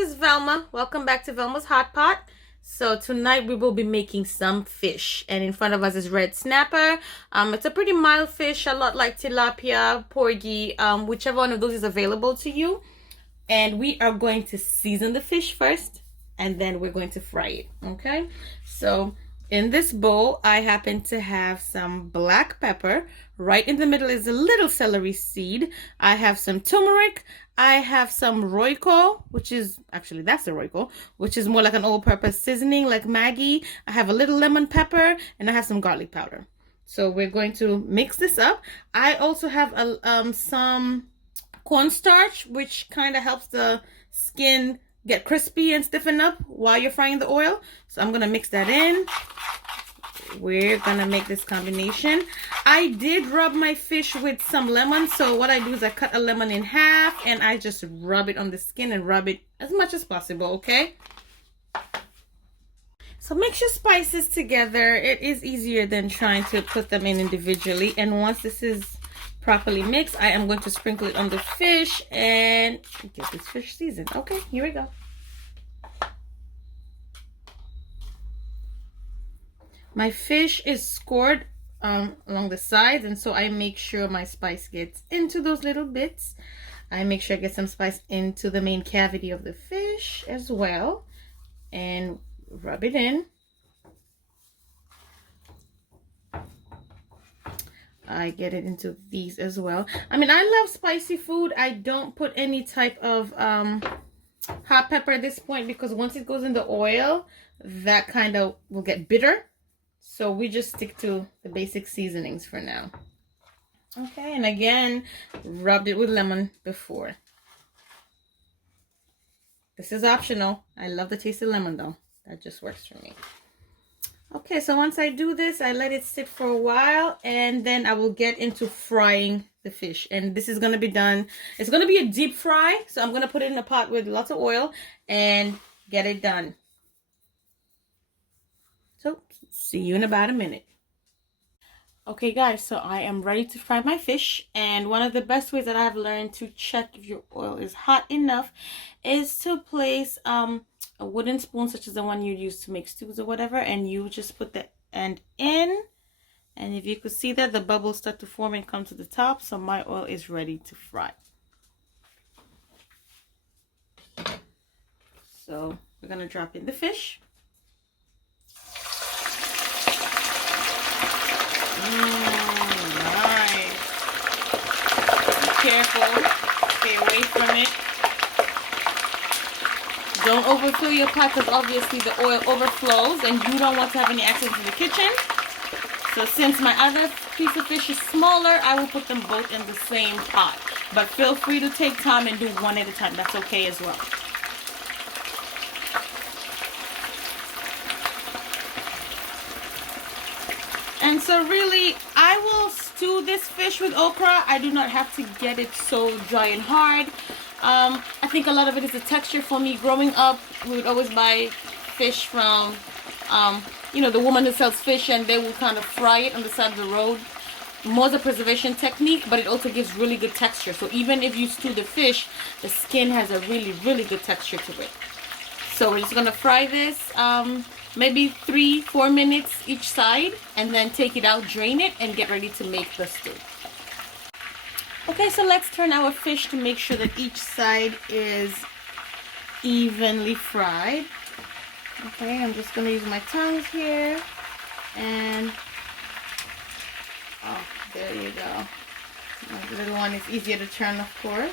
is Velma. Welcome back to Velma's Hot Pot. So tonight we will be making some fish, and in front of us is red snapper. It's a pretty mild fish, a lot like tilapia, porgy, whichever one of those is available to you. And we are going to season the fish first, and then we're going to fry it. Okay, so in this bowl I happen to have some black pepper. Right in the middle is a little celery seed. I have some turmeric. I have some Royco, which is actually, that's the Royco, which is more like an all-purpose seasoning like Maggi. I have a little lemon pepper, and I have some garlic powder. So we're going to mix this up. I also have some cornstarch, which kind of helps the skin get crispy and stiffen up while you're frying the oil. So I'm gonna mix that in. We're gonna make this combination. I did rub my fish with some lemon, so what I do is I cut a lemon in half and I just rub it on the skin and rub it as much as possible. Okay, so mix your spices together. It is easier than trying to put them in individually. And once this is properly mixed, I am going to sprinkle it on the fish and get this fish seasoned. Okay, here we go. My fish is scored along the sides, and so I make sure my spice gets into those little bits. I make sure I get some spice into the main cavity of the fish as well, and rub it in. I get it into these as well. I mean, I love spicy food. I don't put any type of hot pepper at this point, because once it goes in the oil, that kind of will get bitter. So we just stick to the basic seasonings for now. Okay, and again, rubbed it with lemon before. This is optional. I love the taste of lemon though. That just works for me. Okay, so once I do this, I let it sit for a while, and then I will get into frying the fish. And this is going to be done. It's going to be a deep fry, so I'm going to put it in a pot with lots of oil and get it done. So, see you in about a minute. Okay guys, so I am ready to fry my fish, and one of the best ways that I've learned to check if your oil is hot enough is to place a wooden spoon, such as the one you use to make stews or whatever, and you just put the end in, and if you could see that the bubbles start to form and come to the top, so my oil is ready to fry. So we're gonna drop in the fish. Nice. Be careful. Stay away from it. Don't overfill your pot, because obviously the oil overflows and you don't want to have any access to the kitchen. So since my other piece of fish is smaller, I will put them both in the same pot. But feel free to take time and do one at a time. That's okay as well. And so really, I will stew this fish with okra. I do not have to get it so dry and hard. I think a lot of it is the texture for me. Growing up, we would always buy fish from, you know, the woman who sells fish, and they would kind of fry it on the side of the road. More as a preservation technique, but it also gives really good texture. So even if you stew the fish, the skin has a really, really good texture to it. So we're just going to fry this maybe 3-4 minutes each side, and then take it out, drain it, and get ready to make the stew. Okay, so let's turn our fish to make sure that each side is evenly fried. Okay, I'm just going to use my tongs here, and oh, there you go. The little one is easier to turn, of course.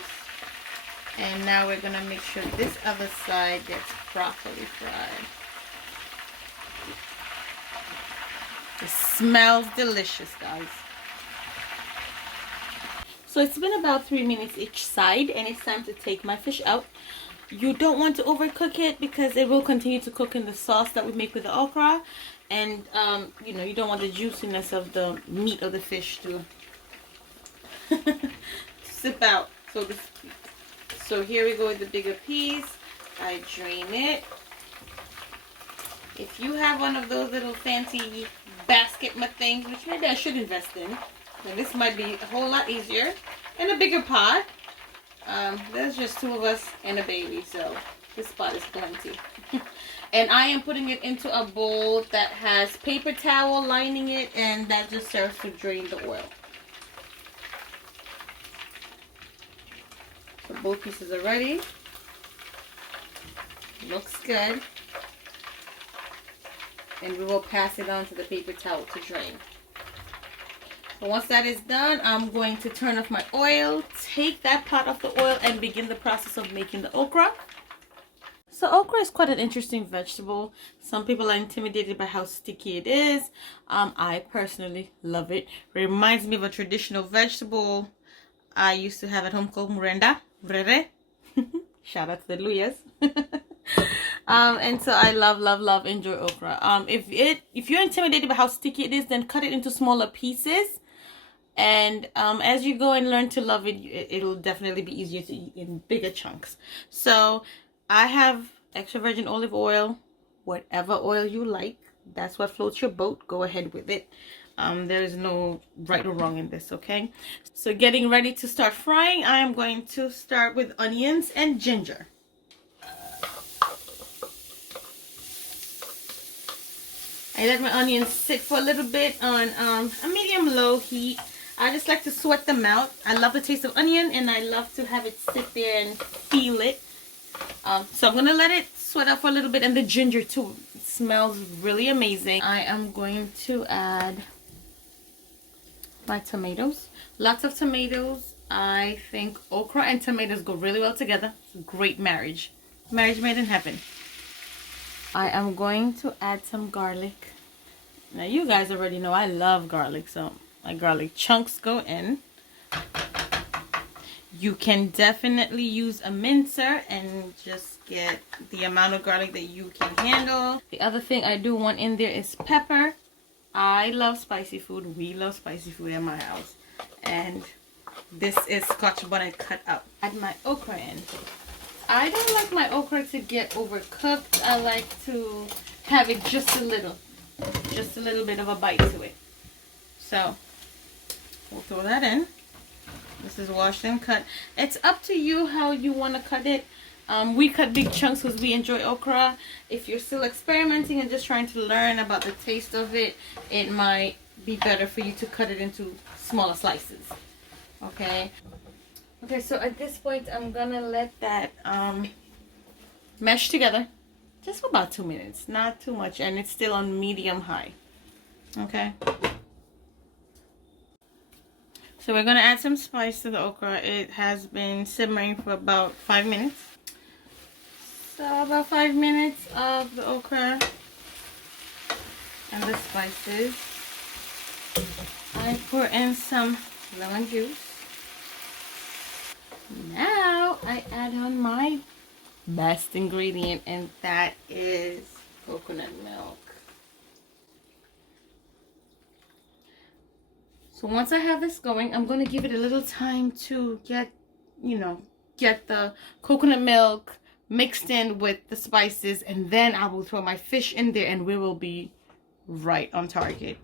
And now we're going to make sure this other side gets properly fried. It smells delicious, guys. So it's been about 3 minutes each side, and it's time to take my fish out. You don't want to overcook it, because it will continue to cook in the sauce that we make with the okra. And, you know, you don't want the juiciness of the meat of the fish to sip out. So here we go with the bigger piece. I drain it. If you have one of those little fancy basket things, which maybe I should invest in, then this might be a whole lot easier. And a bigger pot. There's just 2 of us and a baby, so This pot is plenty. And I am putting it into a bowl that has paper towel lining it, and that just serves to drain the oil. So both pieces are ready. Looks good. And we will pass it on to the paper towel to drain. So once that is done, I'm going to turn off my oil, take that pot off the oil, and begin the process of making the okra. So okra is quite an interesting vegetable. Some people are intimidated by how sticky it is. I personally love it. Reminds me of a traditional vegetable I used to have at home called murenda. Shout out to the Luyas. And so I love, enjoy okra. If you're intimidated by how sticky it is, then cut it into smaller pieces. And as you go and learn to love it, it'll definitely be easier to eat in bigger chunks. So I have extra virgin olive oil, whatever oil you like. That's what floats your boat. Go ahead with it. There is no right or wrong in this, okay? So getting ready to start frying, I am going to start with onions and ginger. I let my onions sit for a little bit on a medium-low heat. I just like to sweat them out. I love the taste of onion, and I love to have it sit there and feel it. So I'm going to let it sweat out for a little bit, and the ginger too. It smells really amazing. I am going to add my tomatoes. Lots of tomatoes. I think okra and tomatoes go really well together. It's a great marriage. Marriage made in heaven. I am going to add some garlic. Now you guys already know I love garlic, so my garlic chunks go in. You can definitely use a mincer and just get the amount of garlic that you can handle. The other thing I do want in there is pepper. I love spicy food. We love spicy food at my house. And this is Scotch bonnet cut up. Add my okra in. I don't like my okra to get overcooked. I like to have it just a little bit of a bite to it. So we'll throw that in. This is washed and cut. It's up to you how you want to cut it. We cut big chunks because we enjoy okra. If you're still experimenting and just trying to learn about the taste of it, it might be better for you to cut it into smaller slices. Okay. Okay, so at this point, I'm gonna let that mesh together just for about 2 minutes, not too much, and it's still on medium high. Okay. So we're gonna add some spice to the okra. It has been simmering for about 5 minutes. So about 5 minutes of the okra and the spices. I pour in some lemon juice. Now I add on my best ingredient, and that is coconut milk. So once I have this going, I'm going to give it a little time to get the coconut milk mixed in with the spices, and then I will throw my fish in there and we will be right on target.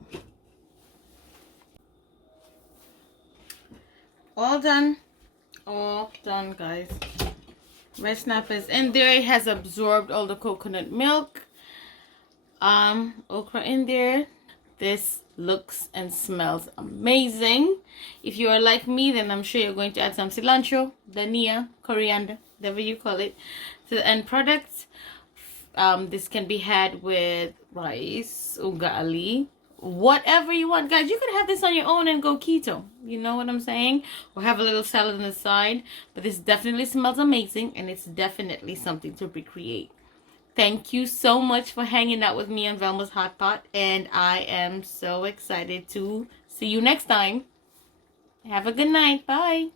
All done. All done, guys. Red snapper is in there. It has absorbed all the coconut milk. Okra in there. This looks and smells amazing. If you are like me, then I'm sure you're going to add some cilantro, dhania, coriander, whatever you call it, to the end product. This can be had with rice, ugali, whatever you want. Guys, you could have this on your own and go keto. You know what I'm saying? Or have a little salad on the side. But this definitely smells amazing, and it's definitely something to recreate. Thank you so much for hanging out with me on Velma's Hot Pot, and I am so excited to see you next time. Have a good night. Bye.